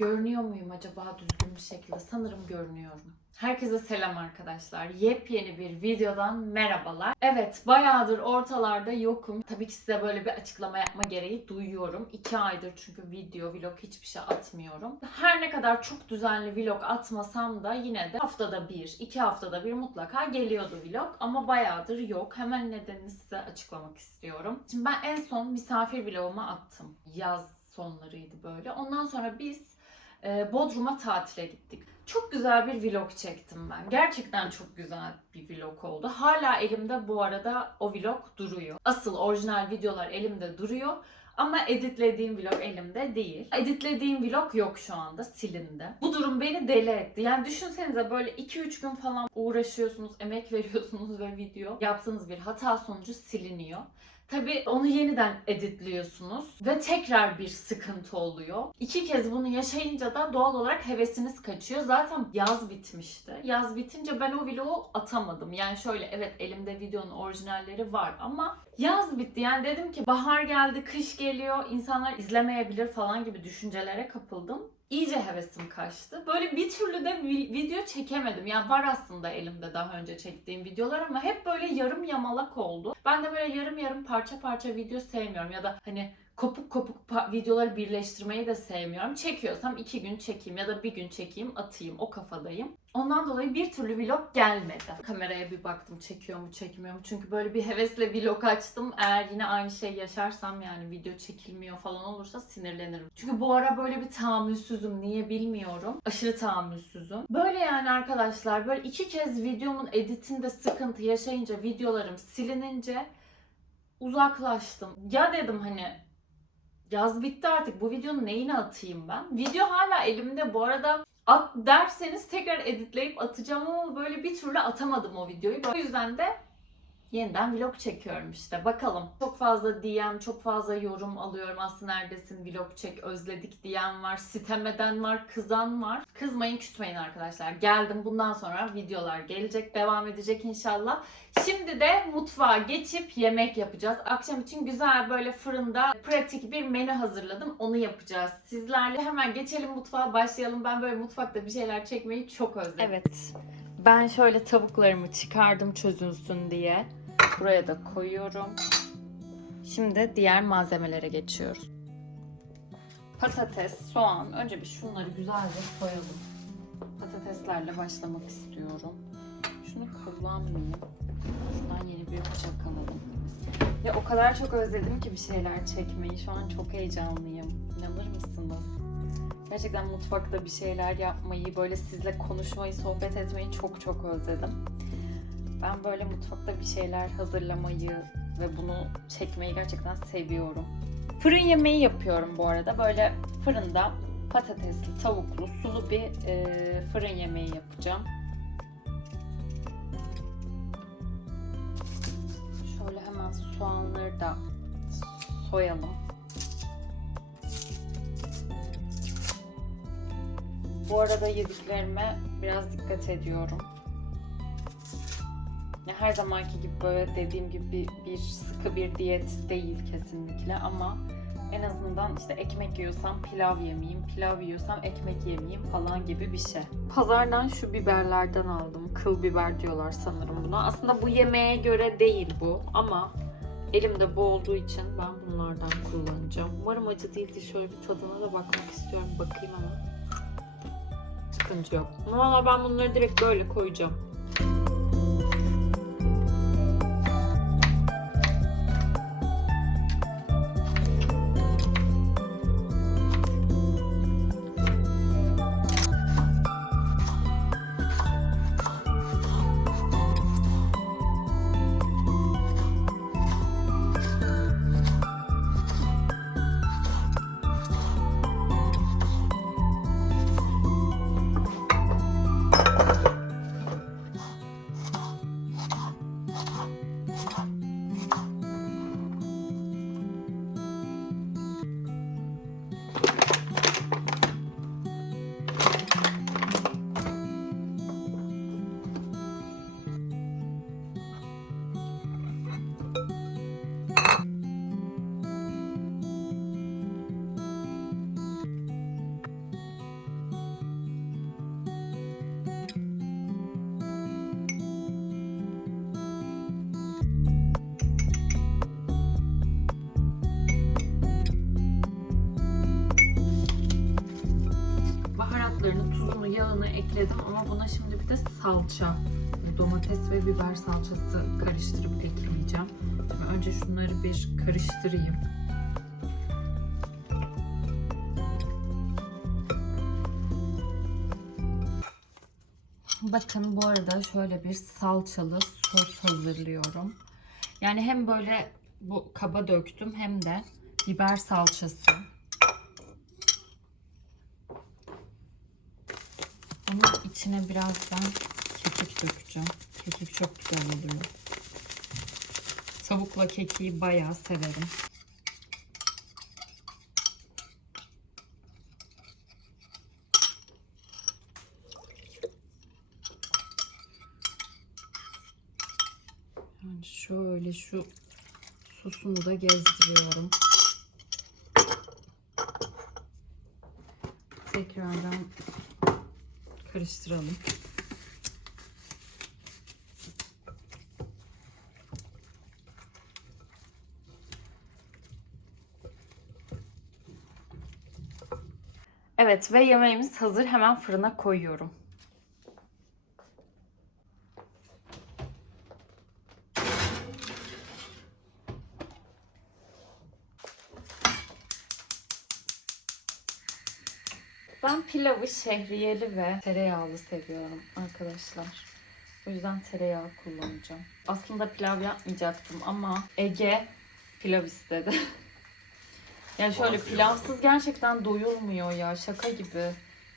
Görünüyor muyum acaba düzgün bir şekilde? Sanırım görünüyorum. Herkese selam arkadaşlar. Yepyeni bir videodan merhabalar. Evet, bayağıdır ortalarda yokum. Tabii ki size böyle bir açıklama yapma gereği duyuyorum. İki aydır çünkü video, vlog hiçbir şey atmıyorum. Her ne kadar çok düzenli vlog atmasam da yine de haftada bir, iki haftada bir mutlaka geliyordu vlog. Ama bayağıdır yok. Hemen nedenini size açıklamak istiyorum. Şimdi ben en son misafir vlogumu attım. Yaz sonlarıydı böyle. Ondan sonra biz Bodrum'a tatile gittik. Çok güzel bir vlog çektim ben. Gerçekten çok güzel bir vlog oldu. Hala elimde bu arada o vlog duruyor. Asıl orijinal videolar elimde duruyor. Ama editlediğim vlog elimde değil. Editlediğim vlog yok şu anda, silindi. Bu durum beni deli etti. Yani düşünsenize böyle 2-3 gün falan uğraşıyorsunuz, emek veriyorsunuz ve video yaptığınız bir hata sonucu siliniyor. Tabii onu yeniden editliyorsunuz ve tekrar bir sıkıntı oluyor. İki kez bunu yaşayınca da doğal olarak hevesiniz kaçıyor. Zaten yaz bitmişti. Yaz bitince ben o vlogu atamadım. Yani şöyle evet elimde videonun orijinalleri var ama yaz bitti. Yani dedim ki bahar geldi, kış geliyor, insanlar izlemeyebilir falan gibi düşüncelere kapıldım. İyice hevesim kaçtı. Böyle bir türlü de vi- video çekemedim. Yani var aslında elimde daha önce çektiğim videolar ama hep böyle yarım yamalak oldu. Ben de böyle yarım yarım parça parça video sevmiyorum ya da hani kopuk kopuk videoları birleştirmeyi de sevmiyorum. Çekiyorsam iki gün çekeyim ya da bir gün çekeyim atayım o kafadayım. Ondan dolayı bir türlü vlog gelmedi. Kameraya bir baktım çekiyor mu çekmiyor mu. Çünkü böyle bir hevesle vlog açtım. Eğer yine aynı şey yaşarsam yani video çekilmiyor falan olursa sinirlenirim. Çünkü bu ara böyle bir tahammülsüzüm. Niye bilmiyorum. Aşırı tahammülsüzüm. Böyle yani arkadaşlar böyle iki kez videomun editinde sıkıntı yaşayınca videolarım silinince uzaklaştım. Ya dedim hani yaz bitti artık bu videonun neyini atayım ben? Video hala elimde bu arada at derseniz tekrar editleyip atacağım ama böyle bir türlü atamadım o videoyu. O yüzden de yeniden vlog çekiyorum işte. Bakalım. Çok fazla DM, çok fazla yorum alıyorum. Aslında neredesin vlog çek özledik diyen var. Sitem eden var, kızan var. Kızmayın, küsmeyin arkadaşlar. Geldim. Bundan sonra videolar gelecek, devam edecek inşallah. Şimdi de mutfağa geçip yemek yapacağız. Akşam için güzel böyle fırında pratik bir menü hazırladım. Onu yapacağız. Sizlerle hemen geçelim mutfağa başlayalım. Ben böyle mutfakta bir şeyler çekmeyi çok özledim. Evet. Ben şöyle tavuklarımı çıkardım çözülsün diye. Buraya da koyuyorum. Şimdi diğer malzemelere geçiyoruz. Patates, soğan. Önce bir şunları güzelce soyalım. Patateslerle başlamak istiyorum. Şunu kullanmayayım. Şuradan yeni bir bıçak alalım. Ya o kadar çok özledim ki bir şeyler çekmeyi. Şu an çok heyecanlıyım. İnanır mısınız? Gerçekten mutfakta bir şeyler yapmayı, böyle sizle konuşmayı, sohbet etmeyi çok çok özledim. Ben böyle mutfakta bir şeyler hazırlamayı ve bunu çekmeyi gerçekten seviyorum. Fırın yemeği yapıyorum bu arada. Böyle fırında patatesli, tavuklu, sulu bir e, fırın yemeği yapacağım. Şöyle hemen soğanları da soyalım. Bu arada yediklerime biraz dikkat ediyorum. Ya her zamanki gibi böyle dediğim gibi bir, bir sıkı bir diyet değil kesinlikle ama en azından işte ekmek yiyorsam pilav yemeyeyim, pilav yiyorsam ekmek yemeyeyim falan gibi bir şey. Pazardan şu biberlerden aldım. Kıl biber diyorlar sanırım buna. Aslında bu yemeğe göre değil bu ama elimde bu olduğu için ben bunlardan kullanacağım. Umarım acı değildir. Şöyle bir tadına da bakmak istiyorum. Bakayım ama. Sıkıntı yok. Valla ben bunları direkt böyle koyacağım. Ekledim ama buna şimdi bir de salça, domates ve biber salçası karıştırıp ekleyeceğim. Şimdi önce şunları bir karıştırayım. Bakın bu arada şöyle bir salçalı sos hazırlıyorum. Yani hem böyle bu kaba döktüm hem de biber salçası. Onun içine birazdan kekik dökeceğim. Kekik çok güzel oluyor. Tavukla kekiği bayağı severim. Yani şöyle şu sosunu da gezdiriyorum. Tekrardan karıştıralım. Evet ve yemeğimiz hazır. Hemen fırına koyuyorum. Ben pilavı şehriyeli ve tereyağlı seviyorum arkadaşlar. O yüzden tereyağı kullanacağım. Aslında pilav yapmayacaktım ama Ege pilav istedi. ya şöyle pilavsız gerçekten doyulmuyor ya şaka gibi.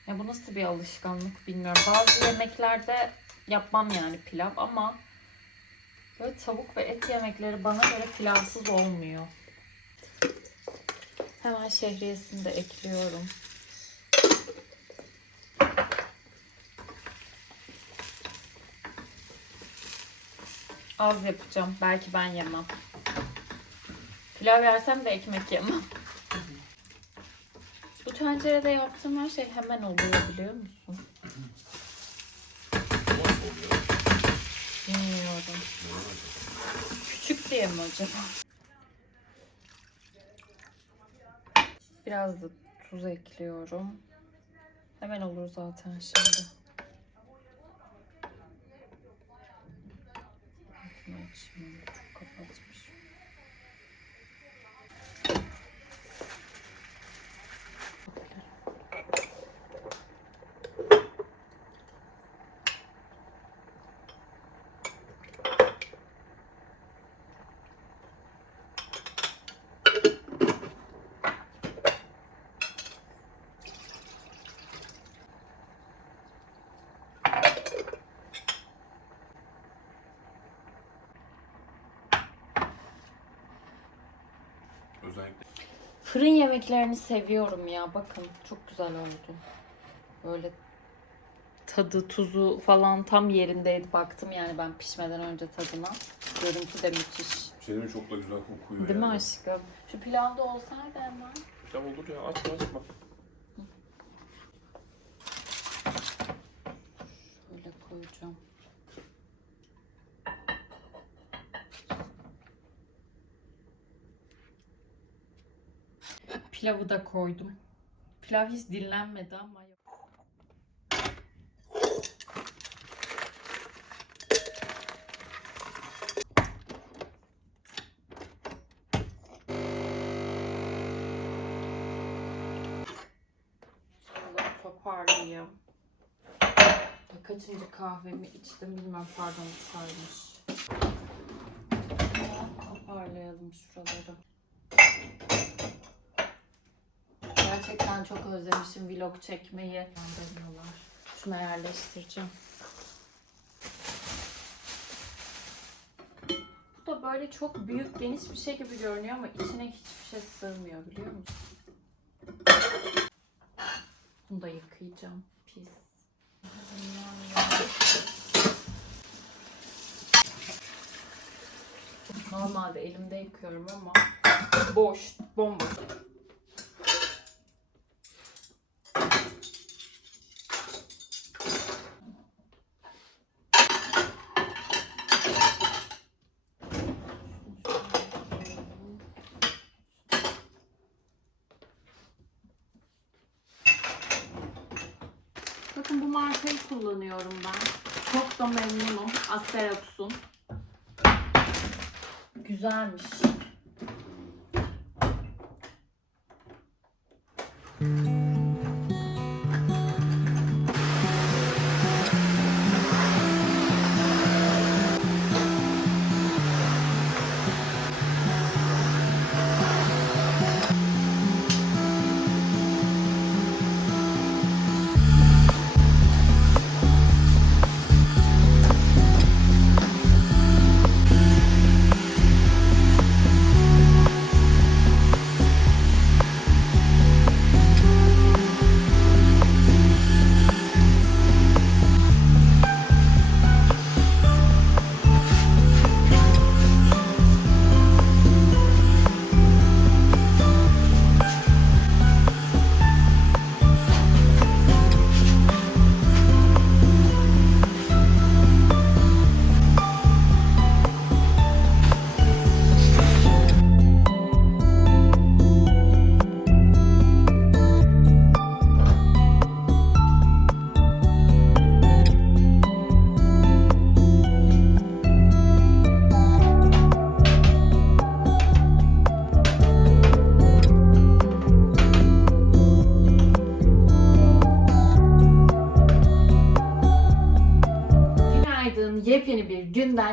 Ya bu nasıl bir alışkanlık bilmiyorum. Bazı yemeklerde yapmam yani pilav ama böyle tavuk ve et yemekleri bana göre pilavsız olmuyor. Hemen şehriyesini de ekliyorum. Az yapacağım. Belki ben yemem. Pilav yersem de ekmek yemem. Bu tencerede yaptığım her şey hemen oluyor biliyor musun? Bilmiyorum. Küçük diye mi acaba? Biraz da tuz ekliyorum. Hemen olur zaten şimdi. Şunu Fırın yemeklerini seviyorum ya. Bakın çok güzel oldu. Böyle tadı, tuzu falan tam yerindeydi. Baktım yani ben pişmeden önce tadına. Görüntü de müthiş. şeylerin çok da güzel kokuyor Değil mi yani. aşkım? Şu pilavda olsaydı hemen. Tamam olur ya açma açma. Şöyle koyacağım. Pilavı da koydum. Pilav hiç dinlenmedi ama toparlayayım. Kaçıncı kahvemi içtim bilmem pardon saymış. Toparlayalım şuraları. Gerçekten çok özlemişim vlog çekmeyi. Mandalinalar. Şuna yerleştireceğim. Bu da böyle çok büyük geniş bir şey gibi görünüyor ama içine hiçbir şey sığmıyor biliyor musun? Bunu da yıkayacağım. Pis. Normalde elimde yıkıyorum ama boş, bomboş. Markayı kullanıyorum ben. Çok da memnunum. Asterox'un. Güzelmiş.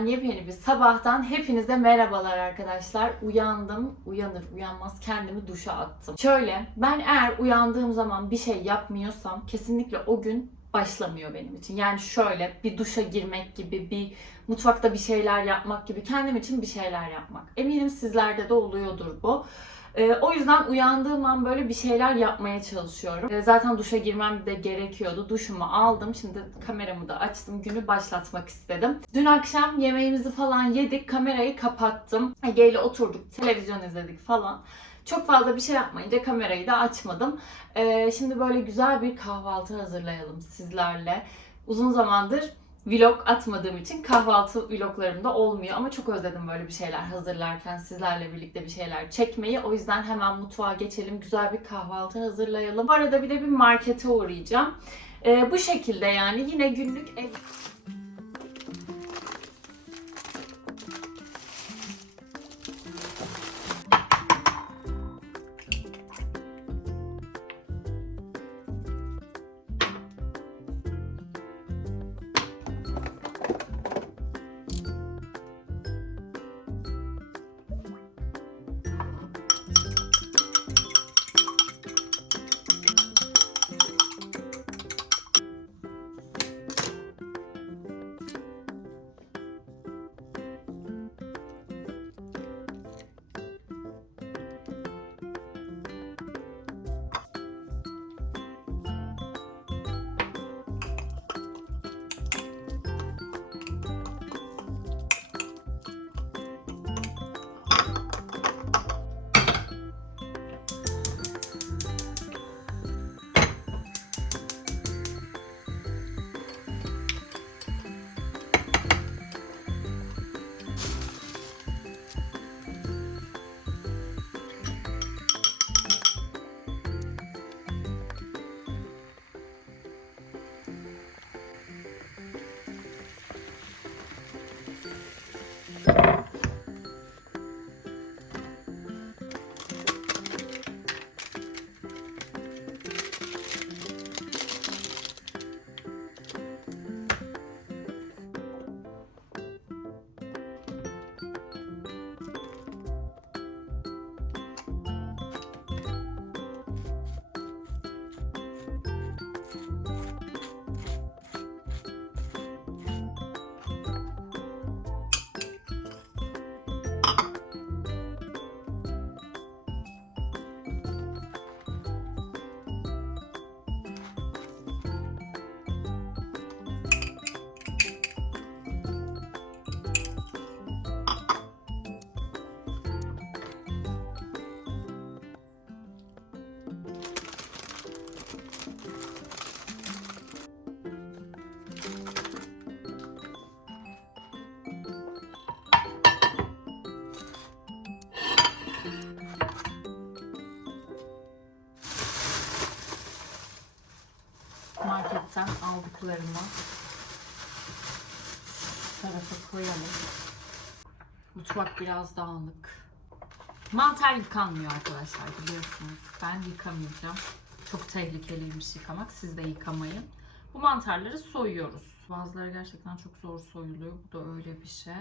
Günden, yepyeni bir sabahtan hepinize merhabalar arkadaşlar. Uyandım, uyanır uyanmaz kendimi duşa attım. Şöyle, ben eğer uyandığım zaman bir şey yapmıyorsam kesinlikle o gün başlamıyor benim için. Yani şöyle bir duşa girmek gibi, bir mutfakta bir şeyler yapmak gibi kendim için bir şeyler yapmak. Eminim sizlerde de oluyordur bu. Ee, o yüzden uyandığım an böyle bir şeyler yapmaya çalışıyorum. Ee, zaten duşa girmem de gerekiyordu. Duşumu aldım. Şimdi kameramı da açtım. Günü başlatmak istedim. Dün akşam yemeğimizi falan yedik. Kamerayı kapattım. Ege ile oturduk. Televizyon izledik falan. Çok fazla bir şey yapmayınca kamerayı da açmadım. Ee, şimdi böyle güzel bir kahvaltı hazırlayalım sizlerle. Uzun zamandır vlog atmadığım için kahvaltı vloglarımda olmuyor ama çok özledim böyle bir şeyler hazırlarken sizlerle birlikte bir şeyler çekmeyi. O yüzden hemen mutfağa geçelim. Güzel bir kahvaltı hazırlayalım. Bu arada bir de bir markete uğrayacağım. Ee, bu şekilde yani yine günlük ev marketten aldıklarımı tarafa koyalım. Mutfak biraz dağınık. Mantar yıkanmıyor arkadaşlar biliyorsunuz. Ben yıkamayacağım. Çok tehlikeliymiş yıkamak. Siz de yıkamayın. Bu mantarları soyuyoruz. Bazıları gerçekten çok zor soyuluyor. Bu da öyle bir şey.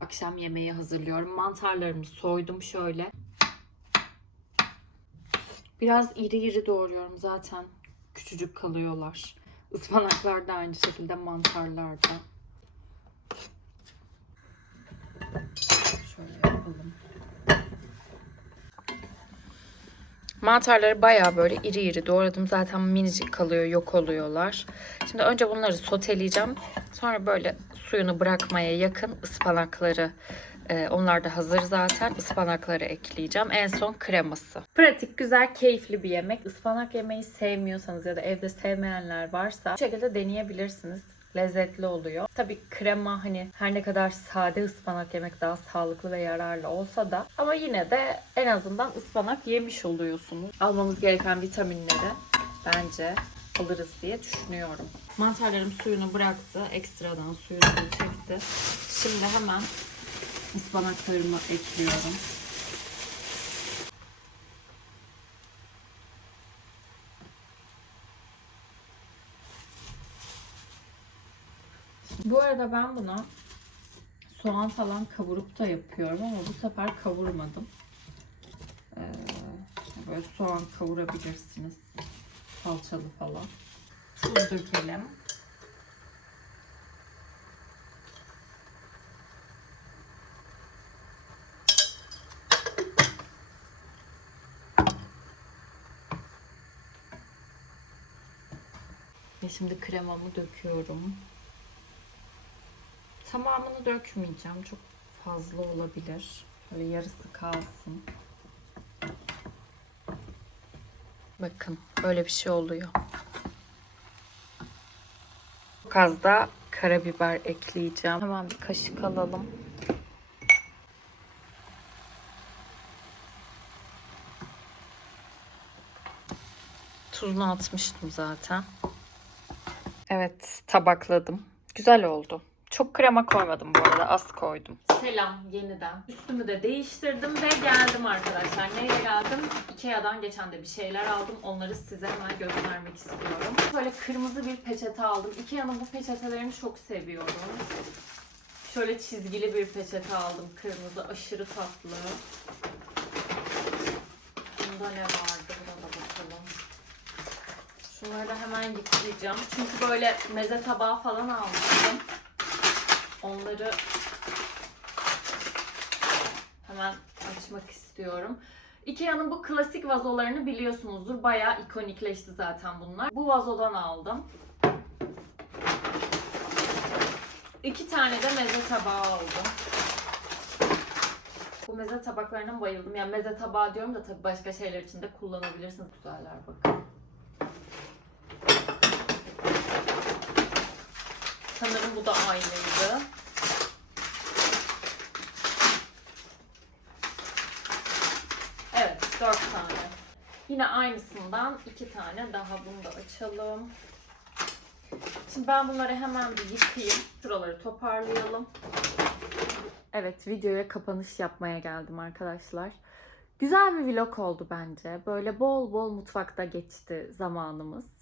Akşam yemeği hazırlıyorum. Mantarlarımı soydum şöyle. Biraz iri iri doğruyorum zaten. Küçücük kalıyorlar. Ispanaklar da aynı şekilde mantarlar da. Şöyle yapalım. Mantarları bayağı böyle iri iri doğradım. Zaten minicik kalıyor, yok oluyorlar. Şimdi önce bunları soteleyeceğim. Sonra böyle suyunu bırakmaya yakın ıspanakları e, onlar da hazır zaten. Ispanakları ekleyeceğim. En son kreması. Pratik, güzel, keyifli bir yemek. Ispanak yemeyi sevmiyorsanız ya da evde sevmeyenler varsa bu şekilde deneyebilirsiniz. Lezzetli oluyor. Tabii krema hani her ne kadar sade ıspanak yemek daha sağlıklı ve yararlı olsa da ama yine de en azından ıspanak yemiş oluyorsunuz. Almamız gereken vitaminleri bence alırız diye düşünüyorum. Mantarlarım suyunu bıraktı. Ekstradan suyunu çekti. Şimdi hemen ıspanaklarımı ekliyorum. Bu arada ben buna soğan falan kavurup da yapıyorum ama bu sefer kavurmadım. Ee, böyle soğan kavurabilirsiniz. Salçalı falan. Tuz dökelim. Şimdi kremamı döküyorum. Tamamını dökmeyeceğim. Çok fazla olabilir. Böyle yarısı kalsın. Bakın böyle bir şey oluyor. Çok az da karabiber ekleyeceğim. Hemen bir kaşık alalım. Tuzunu atmıştım zaten. Evet tabakladım. Güzel oldu. Çok krema koymadım bu arada. Az koydum. Selam yeniden. Üstümü de değiştirdim ve geldim arkadaşlar. Nereye geldim? Ikea'dan geçen de bir şeyler aldım. Onları size hemen göstermek istiyorum. Böyle kırmızı bir peçete aldım. Ikea'nın bu peçetelerini çok seviyorum. Şöyle çizgili bir peçete aldım. Kırmızı. Aşırı tatlı. Bunda ne vardı? Şunları da hemen yıkayacağım. Çünkü böyle meze tabağı falan almıştım. Onları hemen açmak istiyorum. Ikea'nın bu klasik vazolarını biliyorsunuzdur. Bayağı ikonikleşti zaten bunlar. Bu vazodan aldım. İki tane de meze tabağı aldım. Bu meze tabaklarına bayıldım. Yani meze tabağı diyorum da tabii başka şeyler için de kullanabilirsiniz. Güzeller bakın. Sanırım bu da aynıydı. Evet, dört tane. Yine aynısından iki tane daha bunu da açalım. Şimdi ben bunları hemen bir yıkayayım. Şuraları toparlayalım. Evet, videoya kapanış yapmaya geldim arkadaşlar. Güzel bir vlog oldu bence. Böyle bol bol mutfakta geçti zamanımız.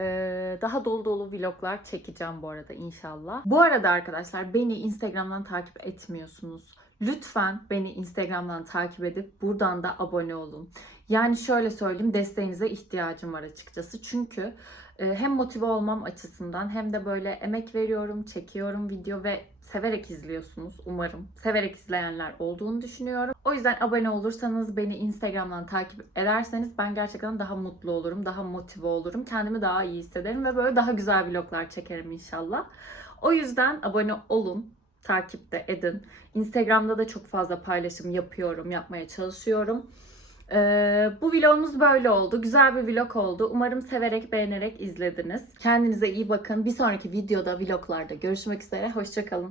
Ee, daha dolu dolu vloglar çekeceğim bu arada inşallah. Bu arada arkadaşlar beni Instagram'dan takip etmiyorsunuz. Lütfen beni Instagram'dan takip edip buradan da abone olun. Yani şöyle söyleyeyim desteğinize ihtiyacım var açıkçası. Çünkü e, hem motive olmam açısından hem de böyle emek veriyorum, çekiyorum video ve severek izliyorsunuz umarım. Severek izleyenler olduğunu düşünüyorum. O yüzden abone olursanız, beni Instagram'dan takip ederseniz ben gerçekten daha mutlu olurum, daha motive olurum. Kendimi daha iyi hissederim ve böyle daha güzel vloglar çekerim inşallah. O yüzden abone olun, takip de edin. Instagram'da da çok fazla paylaşım yapıyorum, yapmaya çalışıyorum. Ee, bu vlogumuz böyle oldu. Güzel bir vlog oldu. Umarım severek, beğenerek izlediniz. Kendinize iyi bakın. Bir sonraki videoda, vloglarda görüşmek üzere. Hoşçakalın.